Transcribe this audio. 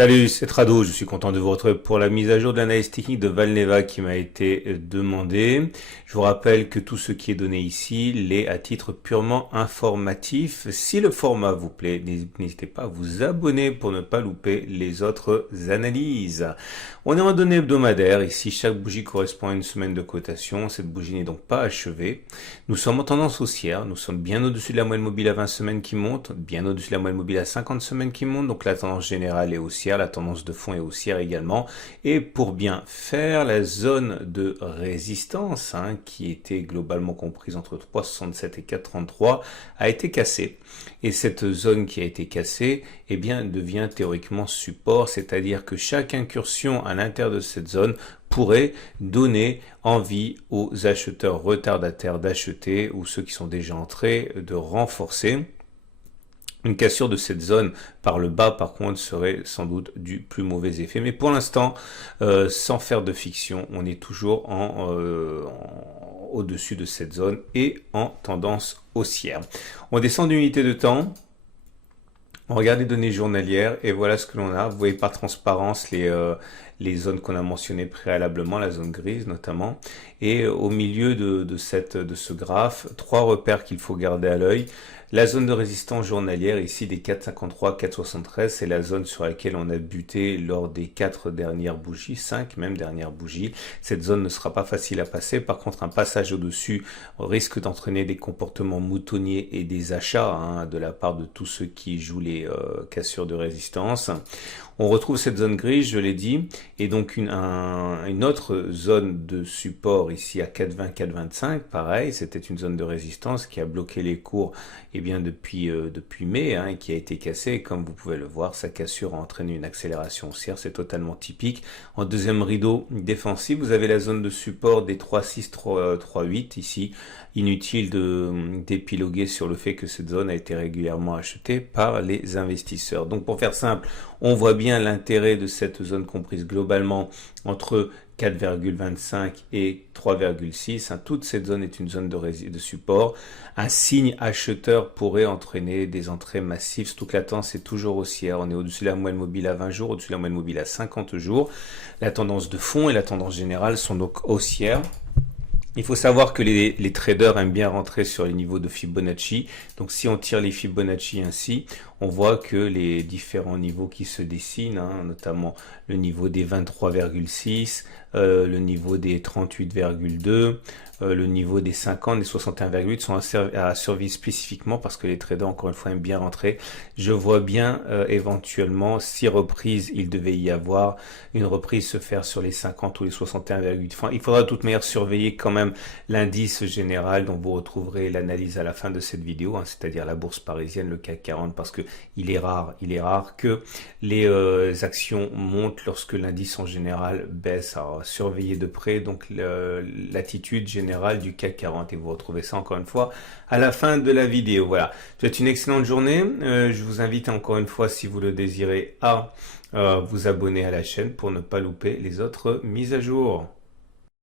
Salut, c'est Trado, je suis content de vous retrouver pour la mise à jour de l'analyse technique de Valneva qui m'a été demandée. Je vous rappelle que tout ce qui est donné ici l'est à titre purement informatif. Si le format vous plaît, n'hésitez pas à vous abonner pour ne pas louper les autres analyses. On est en données hebdomadaires, ici chaque bougie correspond à une semaine de cotation, cette bougie n'est donc pas achevée. Nous sommes en tendance haussière, nous sommes bien au-dessus de la moyenne mobile à 20 semaines qui monte, bien au-dessus de la moyenne mobile à 50 semaines qui monte, donc la tendance générale est haussière, la tendance de fond est haussière également. Et pour bien faire, la zone de résistance, qui était globalement comprise entre 3,67 et 4,33, a été cassée. Et cette zone qui a été cassée, eh bien, devient théoriquement support, c'est-à-dire que chaque incursion à l'intérieur de cette zone pourrait donner envie aux acheteurs retardataires d'acheter ou ceux qui sont déjà entrés de renforcer. Une cassure de cette zone par le bas, par contre, serait sans doute du plus mauvais effet. Mais pour l'instant, sans faire de fiction, on est toujours au-dessus de cette zone et en tendance haussière. On descend d'unité de temps. On regarde les données journalières et voilà ce que l'on a. Vous voyez par transparence les zones qu'on a mentionnées préalablement, la zone grise notamment. Et au milieu de ce graphe, trois repères qu'il faut garder à l'œil. La zone de résistance journalière, ici des 4,53, 4,73, c'est la zone sur laquelle on a buté lors des 4 dernières bougies, 5 même dernières bougies. Cette zone ne sera pas facile à passer. Par contre, un passage au-dessus risque d'entraîner des comportements moutonniers et des achats de la part de tous ceux qui jouent les cassures de résistance. On retrouve cette zone grise, je l'ai dit, et donc une autre zone de support ici à 4,20, 4,25. Pareil, c'était une zone de résistance qui a bloqué les cours depuis mai, et qui a été cassée. Et comme vous pouvez le voir, sa cassure a entraîné une accélération haussière, c'est totalement typique. En deuxième rideau défensif, vous avez la zone de support des 3,6, 3,8 ici. Inutile d'épiloguer sur le fait que cette zone a été régulièrement achetée par les investisseurs. Donc pour faire simple, on voit bien l'intérêt de cette zone comprise globalement entre 4,25 et 3,6. Toute cette zone est une zone de support. Un signe acheteur pourrait entraîner des entrées massives. Surtout que la tendance est toujours haussière. On est au-dessus de la moyenne mobile à 20 jours, au-dessus de la moyenne mobile à 50 jours. La tendance de fond et la tendance générale sont donc haussières. Il faut savoir que les traders aiment bien rentrer sur les niveaux de Fibonacci. Donc si on tire les Fibonacci ainsi, on voit que les différents niveaux qui se dessinent, notamment le niveau des 23,6, le niveau des 38,2, le niveau des 50, des 61,8 sont à surveiller spécifiquement parce que les traders, encore une fois, aiment bien rentrer. Je vois bien éventuellement, si reprise il devait y avoir, une reprise se faire sur les 50 ou les 61,8. Enfin, il faudra de toute manière surveiller quand même l'indice général dont vous retrouverez l'analyse à la fin de cette vidéo, c'est-à-dire la bourse parisienne, le CAC 40, parce que il est rare que les actions montent lorsque l'indice en général baisse. Alors, surveillez de près donc l'attitude générale du CAC 40 et vous retrouvez ça encore une fois à la fin de la vidéo. Voilà, je vous souhaite une excellente journée. Je vous invite encore une fois, si vous le désirez, à vous abonner à la chaîne pour ne pas louper les autres mises à jour.